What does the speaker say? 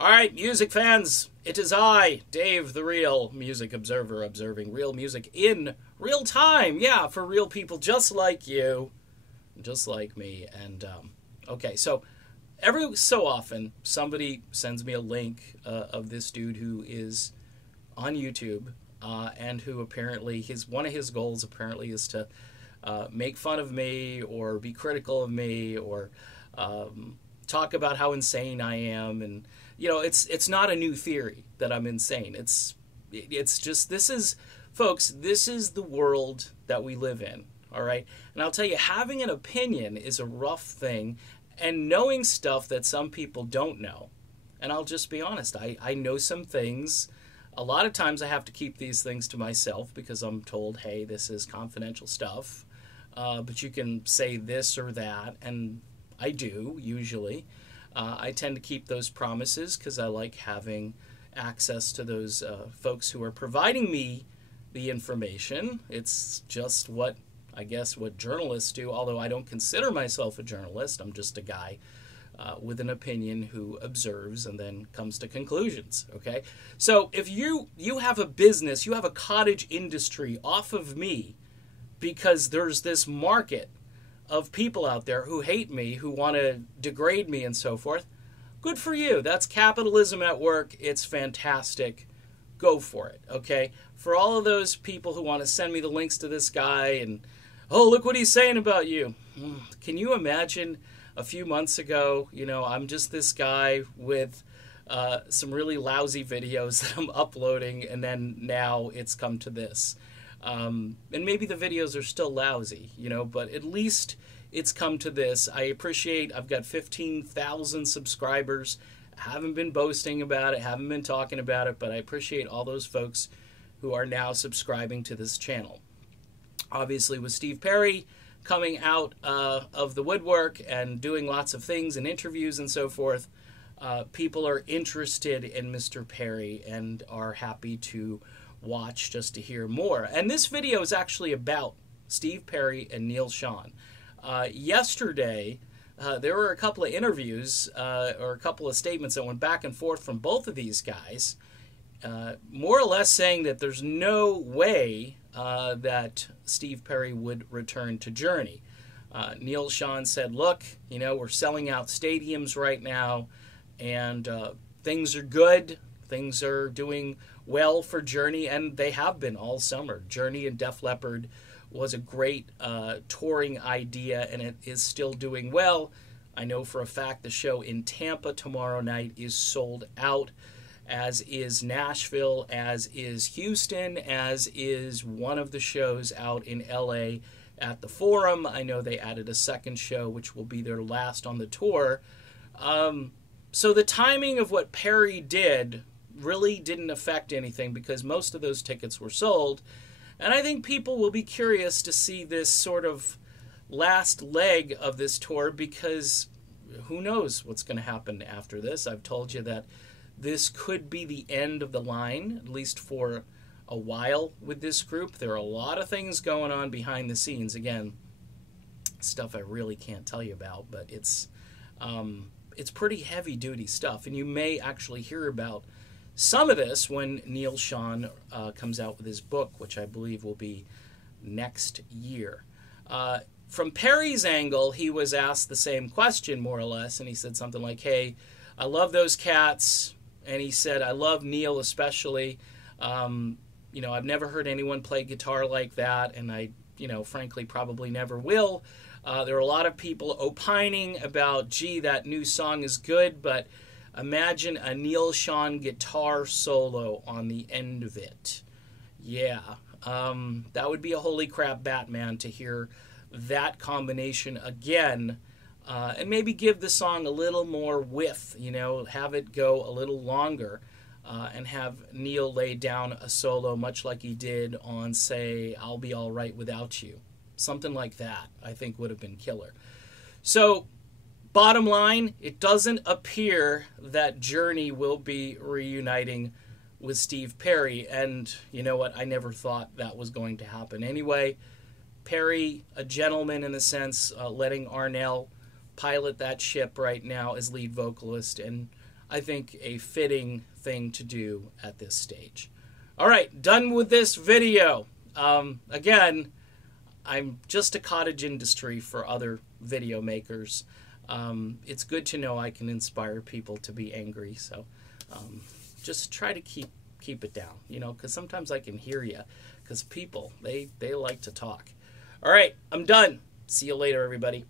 All right, music fans, it is I, Dave the Real Music Observer, observing real music in real time. Yeah, for real people just like you, just like me. And, okay, so every so often, somebody sends me a link of this dude who is on YouTube and who apparently, one of his goals apparently is to make fun of me or be critical of me or talk about how insane I am. And it's not a new theory that I'm insane. It's just, folks, this is the world that we live in, all right? And I'll tell you, having an opinion is a rough thing, and knowing stuff that some people don't know. And I'll just be honest, I know some things. A lot of times I have to keep these things to myself because I'm told, hey, this is confidential stuff, but you can say this or that, and I do, usually. I tend to keep those promises because I like having access to those folks who are providing me the information. It's just what journalists do, although I don't consider myself a journalist. I'm just a guy with an opinion who observes and then comes to conclusions, okay? So if you have a business, you have a cottage industry off of me because there's this market of people out there who hate me, who want to degrade me and so forth, good for you. That's capitalism at work. It's fantastic. Go for it, okay? For all of those people who want to send me the links to this guy and, oh, look what he's saying about you. Can you imagine a few months ago, I'm just this guy with some really lousy videos that I'm uploading, and then now it's come to this. And maybe the videos are still lousy, but at least it's come to this. I've got 15,000 subscribers. I haven't been boasting about it, haven't been talking about it, but I appreciate all those folks who are now subscribing to this channel. Obviously, with Steve Perry coming out of the woodwork and doing lots of things and interviews and so forth, people are interested in Mr. Perry and are happy to watch just to hear more. And this video is actually about Steve Perry and Neal Schon. Yesterday, there were a couple of interviews or a couple of statements that went back and forth from both of these guys, more or less saying that there's no way that Steve Perry would return to Journey. Neal Schon said, look, we're selling out stadiums right now, and things are good. Things are doing well for Journey, and they have been all summer. Journey and Def Leppard was a great touring idea, and it is still doing well. I know for a fact the show in Tampa tomorrow night is sold out, as is Nashville, as is Houston, as is one of the shows out in LA at the Forum. I know they added a second show, which will be their last on the tour. So the timing of what Perry did really didn't affect anything because most of those tickets were sold. And I think people will be curious to see this sort of last leg of this tour because who knows what's going to happen after this. I've told you that this could be the end of the line, at least for a while with this group. There are a lot of things going on behind the scenes. Again, stuff I really can't tell you about, but it's pretty heavy-duty stuff. And you may actually hear about some of this when Neal Schon comes out with his book, which I believe will be next year. From Perry's angle, he was asked the same question, more or less, and he said something like, hey, I love those cats, and he said, I love Neal especially. I've never heard anyone play guitar like that, and I, frankly, probably never will. There are a lot of people opining about, gee, that new song is good, but imagine a Neal Schon guitar solo on the end of it. Yeah, that would be a holy crap Batman to hear that combination again, and maybe give the song a little more width, have it go a little longer, and have Neal lay down a solo much like he did on, say, I'll Be All Right Without You. Something like that, I think, would have been killer. So, bottom line, it doesn't appear that Journey will be reuniting with Steve Perry. And you know what? I never thought that was going to happen anyway. Perry, a gentleman in a sense, letting Arnell pilot that ship right now as lead vocalist. And I think, a fitting thing to do at this stage. All right, done with this video. Again, I'm just a cottage industry for other video makers. It's good to know I can inspire people to be angry, so just try to keep it down, you know, because sometimes I can hear you, because people, they like to talk. All right, I'm done. See you later, everybody.